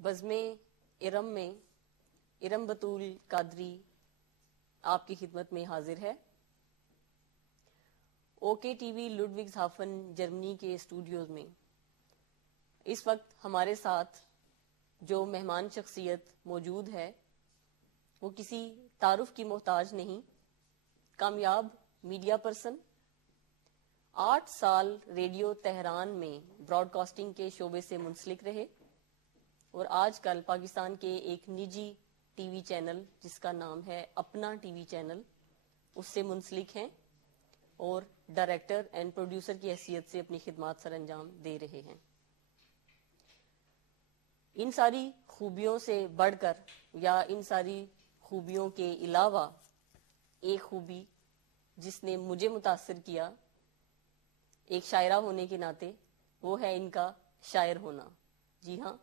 بزم ارم میں ارم بطول قادری آپ کی خدمت میں حاضر ہے. او کے ٹی وی لڈوگز ہافن جرمنی کے اسٹوڈیوز میں اس وقت ہمارے ساتھ جو مہمان شخصیت موجود ہے وہ کسی تعارف کی محتاج نہیں. کامیاب میڈیا پرسن، 8 سال ریڈیو تہران میں براڈ کاسٹنگ کے شعبے سے منسلک رہے اور آج کل پاکستان کے ایک نجی ٹی وی چینل جس کا نام ہے اپنا ٹی وی چینل اس سے منسلک ہیں اور ڈائریکٹر اینڈ پروڈیوسر کی حیثیت سے اپنی خدمات سر انجام دے رہے ہیں. ان ساری خوبیوں سے بڑھ کر یا ان ساری خوبیوں کے علاوہ ایک خوبی جس نے مجھے متاثر کیا ایک شاعرہ ہونے کے ناطے وہ ہے ان کا شاعر ہونا. جی ہاں،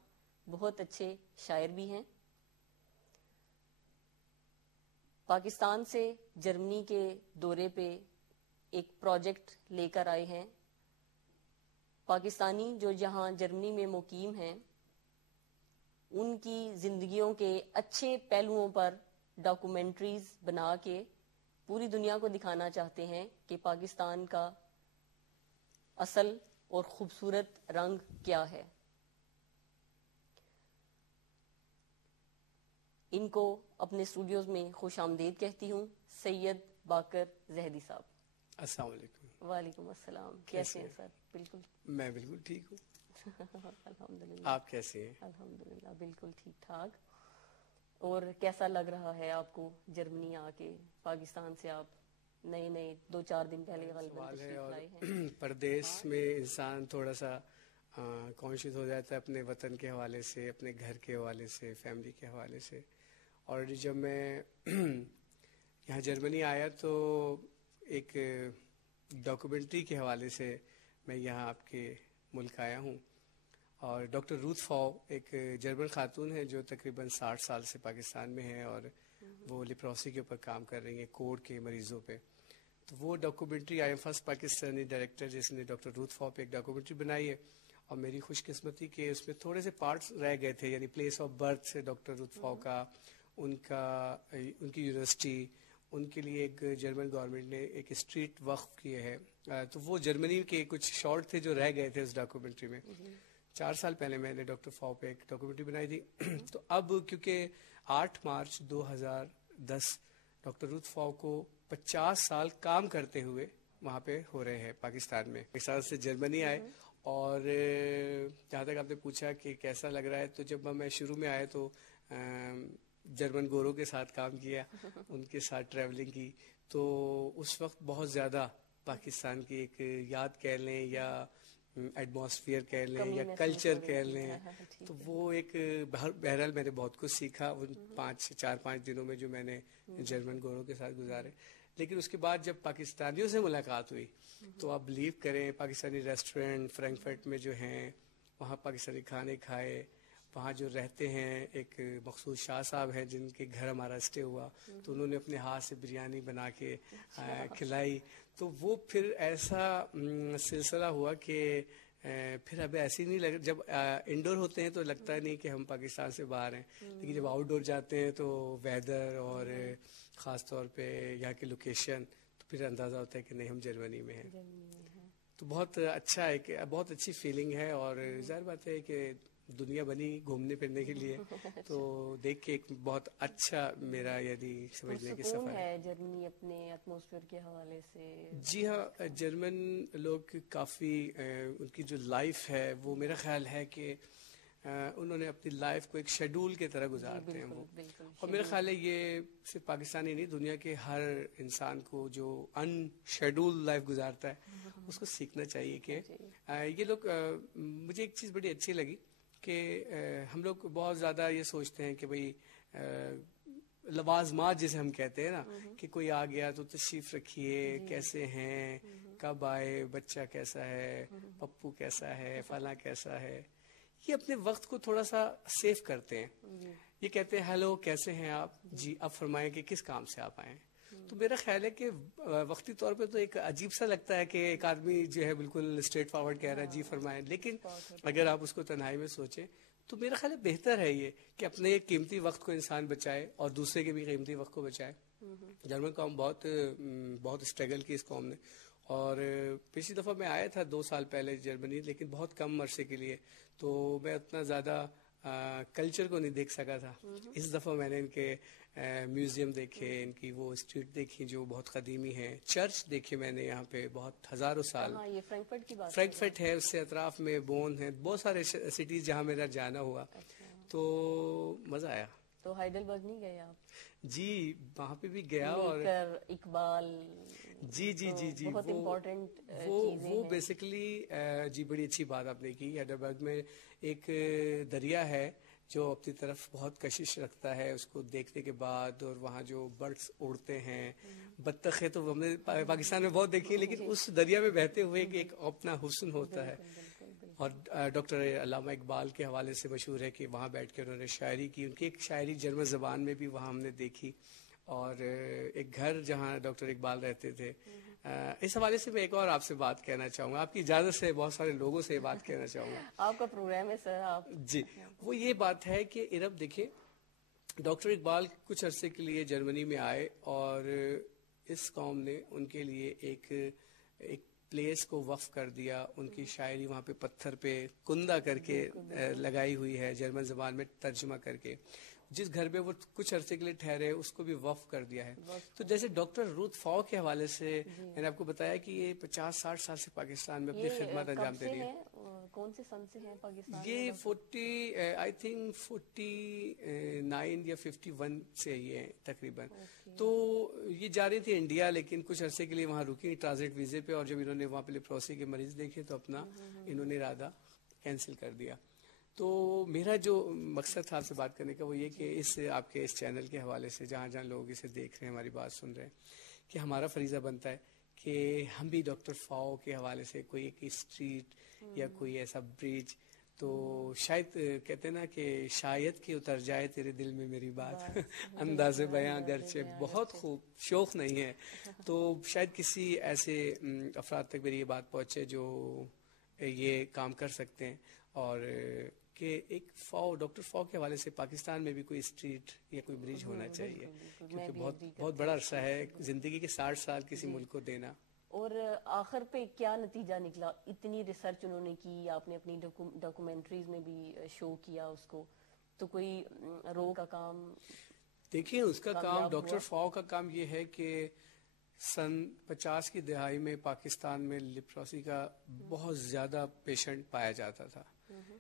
بہت اچھے شاعر بھی ہیں. پاکستان سے جرمنی کے دورے پہ ایک پروجیکٹ لے کر آئے ہیں. پاکستانی جو یہاں جرمنی میں مقیم ہیں ان کی زندگیوں کے اچھے پہلوؤں پر ڈاکومنٹریز بنا کے پوری دنیا کو دکھانا چاہتے ہیں کہ پاکستان کا اصل اور خوبصورت رنگ کیا ہے. ان کو اپنے اسٹوڈیوز میں خوش آمدید کہتی ہوں. سید باقر زہدی صاحب. السلام علیکم. وعلیکم السلام. کیسے ہیں سر؟ بالکل میں بالکل ٹھیک ہوں. الحمدللہ. آپ کیسے ہیں؟ الحمدللہ بالکل ٹھیک ٹھاک. اور کیسا لگ رہا ہے آپ کو جرمنی آ کے؟ پاکستان سے آپ نئے 2-4 دن پہلے غالباً تشریف لائے ہیں. پردیس میں انسان تھوڑا سا کانشیس ہو جاتا ہے اپنے وطن کے حوالے سے، اپنے گھر کے حوالے سے، فیملی کے حوالے سے. اور جب میں یہاں جرمنی آیا تو ایک ڈاکومنٹری کے حوالے سے میں یہاں آپ کے ملک آیا ہوں. اور ڈاکٹر روتھ فاؤ ایک جرمن خاتون ہے جو تقریباً 60 سال سے پاکستان میں ہے اور وہ لیپروسی کے اوپر کام کر رہی ہیں، کوڑ کے مریضوں پہ. تو وہ documentary I am first Pakistani director جس نے ڈاکٹر روتھ فاؤ پہ ایک ڈاکومنٹری بنائی ہے. اور میری خوش قسمتی کہ اس میں تھوڑے سے پارٹس رہ گئے تھے، یعنی پلیس آف برتھ سے ڈاکٹر روتھ فاؤ کا، ان کی یونیورسٹی، ان کے لیے ایک جرمن گورنمنٹ نے ایک اسٹریٹ وقف کیے ہے. تو وہ جرمنی کے کچھ شارٹ تھے جو رہ گئے تھے اس ڈاکومنٹری میں. 4 سال پہلے میں نے ڈاکٹر فاؤ پہ ایک ڈاکومنٹری بنائی تھی. تو اب کیونکہ 8 مارچ 2010 ڈاکٹر روتھ فاؤ کو 50 سال کام کرتے ہوئے وہاں پہ ہو رہے ہیں پاکستان میں. پاکستان سے جرمنی آئے اور جہاں تک آپ نے پوچھا کہ کیسا لگ رہا ہے، تو جب میں شروع میں آئے تو جرمن گوروں کے ساتھ کام کیا، ان کے ساتھ ٹریولنگ کی. تو اس وقت بہت زیادہ پاکستان کی ایک یاد کہہ لیں یا ایٹماسفیئر کہہ لیں یا کلچر کہہ لیں، تو وہ ایک بہرحال میں نے بہت کچھ سیکھا ان 4-5 دنوں میں جو میں نے جرمن گوروں کے ساتھ گزارے. لیکن اس کے بعد جب پاکستانیوں سے ملاقات ہوئی تو آپ بلیو کریں، پاکستانی ریسٹورینٹ فرینکفرٹ میں جو ہیں وہاں پاکستانی کھانے کھائے. وہاں جو رہتے ہیں ایک مخصوص شاہ صاحب ہیں جن کے گھر ہمارا اسٹے ہوا، تو انہوں نے اپنے ہاتھ سے بریانی بنا کے کھلائی. تو وہ پھر ایسا سلسلہ ہوا کہ پھر اب ایسے ہی نہیں لگ، جب انڈور ہوتے ہیں تو لگتا نہیں کہ ہم پاکستان سے باہر ہیں، لیکن جب آؤٹ ڈور جاتے ہیں تو ویدر اور خاص طور پہ یہاں کی لوکیشن تو پھر اندازہ ہوتا ہے کہ نہیں ہم جرمنی میں ہیں. تو بہت اچھا ہے کہ بہت اچھی فیلنگ ہے. اور ظاہر بات ہے کہ دنیا بنی گھومنے پھرنے کے لیے، تو دیکھ کے ایک بہت اچھا میرا یعنی سمجھنے کی سفر ہے. جرمنی اپنے ایٹماسفیئر کے حوالے سے جی ہاں، جرمن لوگ کافی ان کی جو لائف ہے وہ میرا خیال ہے کہ انہوں نے اپنی لائف کو ایک شیڈول کی طرح گزارتے ہیں وہ. اور میرا خیال ہے یہ صرف پاکستانی نہیں، دنیا کے ہر انسان کو جو ان شیڈول لائف گزارتا ہے اس کو سیکھنا چاہیے. کہ یہ لوگ، مجھے ایک چیز بڑی اچھی لگی کہ ہم لوگ بہت زیادہ یہ سوچتے ہیں کہ بھئی لوازمات جسے ہم کہتے ہیں نا، کہ کوئی آ گیا تو تشریف رکھیے، کیسے ہیں، کب آئے، بچہ کیسا ہے، پپو کیسا ہے، فلاں کیسا ہے. یہ اپنے وقت کو تھوڑا سا سیو کرتے ہیں. یہ کہتے ہیں ہیلو کیسے ہیں آپ، جی اب فرمائیں کہ کس کام سے آپ آئے ہیں. تو میرا خیال ہے کہ وقتی طور پہ تو ایک عجیب سا لگتا ہے کہ ایک آدمی جو ہے بالکل اسٹریٹ فارورڈ کہہ رہا ہے جی فرمائیں، لیکن اگر آپ اس کو تنہائی میں سوچیں تو میرا خیال ہے بہتر ہے یہ کہ اپنے قیمتی وقت کو انسان بچائے اور دوسرے کے بھی قیمتی وقت کو بچائے. جرمن قوم بہت اسٹرگل کی اس قوم نے، اور پچھلی دفعہ میں آیا تھا 2 سال پہلے جرمنی، لیکن بہت کم عرصے کے لیے، تو میں اتنا زیادہ کلچر کو نہیں دیکھ سکا تھا. اس دفعہ میں نے ان کے میوزیم دیکھے، ان کی وہ اسٹریٹ دیکھی جو بہت قدیمی ہیں، چرچ دیکھے میں نے یہاں پہ بہت ہزاروں سال. یہ فرینکفرٹ کی بات، فرینکفرٹ ہے، اس سے اطراف میں بون ہے، بہت سارے سٹیز جہاں میرا جانا ہوا، تو مزہ آیا. تو ہائیڈلبرگ نہیں گئے آپ؟ جی وہاں پہ بھی گیا، اور اقبال، جی جی جی جی بہت امپورٹنٹ وہ بیسیکلی جی بڑی اچھی بات آپ نے کی. ہائیڈلبرگ میں ایک دریا ہے جو اپنی طرف بہت کشش رکھتا ہے، اس کو دیکھنے کے بعد، اور وہاں جو برڈس اڑتے ہیں، بطخیں تو ہم نے پاکستان میں بہت دیکھی، لیکن اس دریا میں بہتے ہوئے ایک اپنا حسن ہوتا ہے. اور ڈاکٹر علامہ اقبال کے حوالے سے مشہور ہے کہ وہاں بیٹھ کے انہوں نے شاعری کی، ان کی ایک شاعری جرمن زبان میں بھی وہاں ہم نے دیکھی، اور ایک گھر جہاں ڈاکٹر اقبال رہتے تھے. اس حوالے سے میں ایک اور آپ سے بات کہنا چاہوں گا، آپ کی اجازت سے بہت سارے لوگوں سے بات کہنا چاہوں گا. آپ کا پروگرام ہے سر، آپ. جی وہ یہ بات ہے کہ ارب دیکھیں، ڈاکٹر اقبال کچھ عرصے کے لیے جرمنی میں آئے، اور اس قوم نے ان کے لیے ایک پلیس کو وقف کر دیا. ان کی شاعری وہاں پہ پتھر پہ کندہ کر کے لگائی ہوئی ہے، جرمن زبان میں ترجمہ کر کے. جس گھر میں وہ کچھ عرصے کے لیے ٹھہرے اس کو بھی وقف کر دیا ہے. تو جیسے ڈاکٹر روت فاؤ کے حوالے سے میں نے آپ کو بتایا کہ یہ 50-60 سال سے پاکستان میں اپنی خدمات انجام دے رہی ہے. کون سے سن سے ہیں پاکستان؟ یہ 49 یا 51 سے یہ ہیں تقریباً. تو یہ جا رہی تھی انڈیا، لیکن کچھ عرصے کے لیے وہاں رکی ٹرانزٹ ویزے پہ، اور جب انہوں نے وہاں پہ لیپروسی کے مریض دیکھے تو اپنا انہوں نے ارادہ کینسل کر دیا. تو میرا جو مقصد تھا آپ سے بات کرنے کا وہ یہ کہ آپ کے اس چینل کے حوالے سے جہاں جہاں لوگ اسے دیکھ رہے ہیں، ہماری بات سن رہے ہیں، کہ ہمارا فریضہ بنتا ہے کہ ہم بھی ڈاکٹر فاؤ کے حوالے سے کوئی ایک اسٹریٹ یا کوئی ایسا برج، تو شاید کہتے ہیں نا کہ شاید کہ اتر جائے تیرے دل میں میری بات، انداز بیاں گرچہ بہت خوب شوق نہیں ہے، تو شاید کسی ایسے افراد تک میری یہ بات پہنچے جو یہ کام کر سکتے ہیں، اور کہ ایک ڈاکٹر فاؤ کے حوالے سے پاکستان میں بھی کوئی اسٹریٹ یا کوئی برج ہونا چاہیے، کیونکہ بہت بڑا عرصہ ہے زندگی کے 60 سال کسی ملک کو دینا. اور آخر پہ کیا نتیجہ نکلا؟ اتنی ریسرچ انہوں نے کی، آپ نے اپنی ڈاکومنٹریز میں بھی شو کیا اس کو، تو کوئی رو کا کام؟ دیکھیں اس کا کام، ڈاکٹر فاؤ کا کام یہ ہے کہ سن 50 کی دہائی میں پاکستان میں لیپروسی کا بہت زیادہ پیشنٹ پایا جاتا تھا،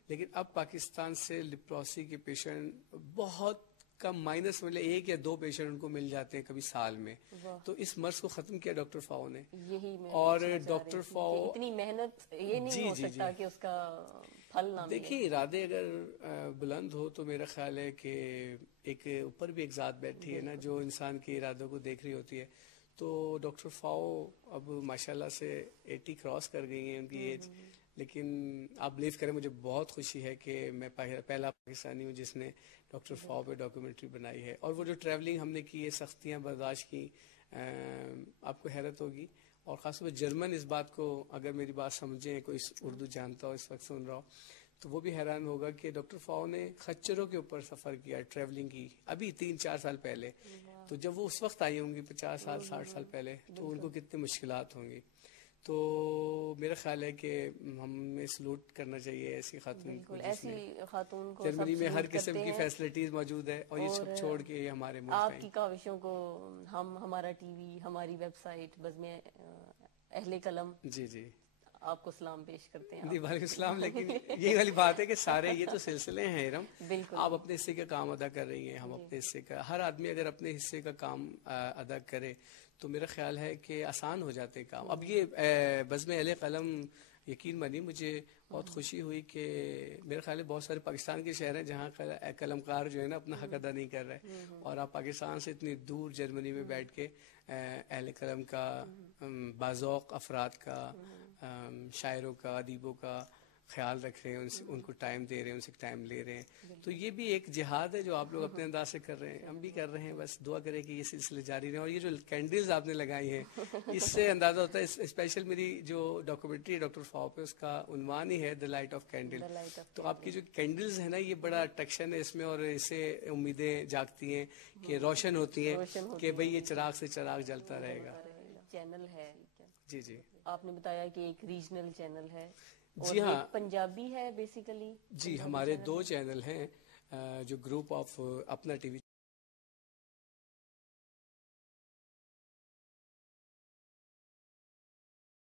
لیکن اب پاکستان سے لیپروسی کے پیشنٹ بہت کم، مائنس مطلب 1 یا 2 پیشنٹ ان کو مل جاتے ہیں کبھی سال میں. تو اس مرض کو ختم کیا ڈاکٹر فاؤ نے. اور ڈاکٹر فاؤ اتنی محنت یہ نہیں ہو سکتا کہ اس کا پھل نہ ملے. دیکھیے ارادے اگر بلند ہو تو میرا خیال ہے کہ ایک اوپر بھی ایک ذات بیٹھی ہے نا جو انسان کے ارادوں کو دیکھ رہی ہوتی ہے. تو ڈاکٹر فاؤ اب ماشاءاللہ سے 80 کراس کر گئی ہیں ان کی ایج، لیکن آپ بلیو کریں مجھے بہت خوشی ہے کہ میں پہلا پاکستانی ہوں جس نے ڈاکٹر فاؤ پہ ڈاکیومنٹری بنائی ہے. اور وہ جو ٹریولنگ ہم نے کی ہے، سختیاں برداشت کی، آپ کو حیرت ہوگی. اور خاص طور پہ جرمن اس بات کو، اگر میری بات سمجھیں، کوئی اردو جانتا ہو اس وقت سن رہا ہو تو وہ بھی حیران ہوگا کہ ڈاکٹر فاؤ نے خچروں کے اوپر سفر کیا، ٹریولنگ کی ابھی 3-4 سال پہلے. تو جب وہ اس وقت آئی ہوں گی 50 سال 60 سال پہلے، تو ان کو کتنی مشکلات ہوں گی. تو میرا خیال ہے کہ ہمیں سلوٹ کرنا چاہیے ایسی خاتون کو، ایسی خاتون کو. جرمنی میں ہر قسم کی فیسلٹیز موجود ہے، اور یہ سب چھوڑ کے ہمارے ملک آپ کی کاوشوں کو ہمارا ٹی وی، ہماری ویب سائٹ بزم اہل قلم جی آپ کو سلام پیش کرتے ہیں. وعلیکم السلام. لیکن یہی والی بات ہے کہ سارے یہ تو سلسلے ہیں ارم، آپ اپنے حصے کا کام ادا کر رہی ہیں، ہم اپنے حصے کا، ہر آدمی اگر اپنے حصے کا کام ادا کرے تو میرا خیال ہے کہ آسان ہو جاتے کام. اب یہ بزم اہل قلم، یقین مانی مجھے بہت خوشی ہوئی کہ میرے خیال ہے بہت سارے پاکستان کے شہر ہیں جہاں قلم کار جو ہے نا اپنا حق ادا نہیں کر رہے، اور آپ پاکستان سے اتنی دور جرمنی میں بیٹھ کے اہل قلم کا، باذوق افراد کا، شاعروں کا، ادیبوں کا خیال رکھ رہے ہیں, ان کو ٹائم دے رہے ہیں, ان سے ٹائم لے رہے ہیں. تو یہ بھی ایک جہاد ہے جو آپ لوگ اپنے انداز سے کر رہے ہیں, ہم بھی کر رہے ہیں. بس دعا کریں کہ یہ سلسلے جاری رہیں. اور یہ جو کینڈلز آپ نے لگائی ہیں اس سے اندازہ ہوتا ہے, اسپیشل میری جو ڈاکومنٹری ڈاکٹر فاؤ پہ اس کا عنوان ہی ہے دا لائٹ آف کینڈل. تو آپ کی جو کینڈلز ہیں نا یہ بڑا اٹریکشن ہے اس میں, اور اس سے امیدیں جاگتی ہیں کہ روشن ہوتی ہیں کہ بھئی یہ چراغ سے چراغ جلتا رہے گا. چینل ہے. جی جی آپ نے بتایا کہ ایک ریجنل چینل ہے, جی ہاں, پنجابی ہے بیسیکلی. جی ہمارے 2 چینل ہیں جو گروپ آف اپنا ٹی وی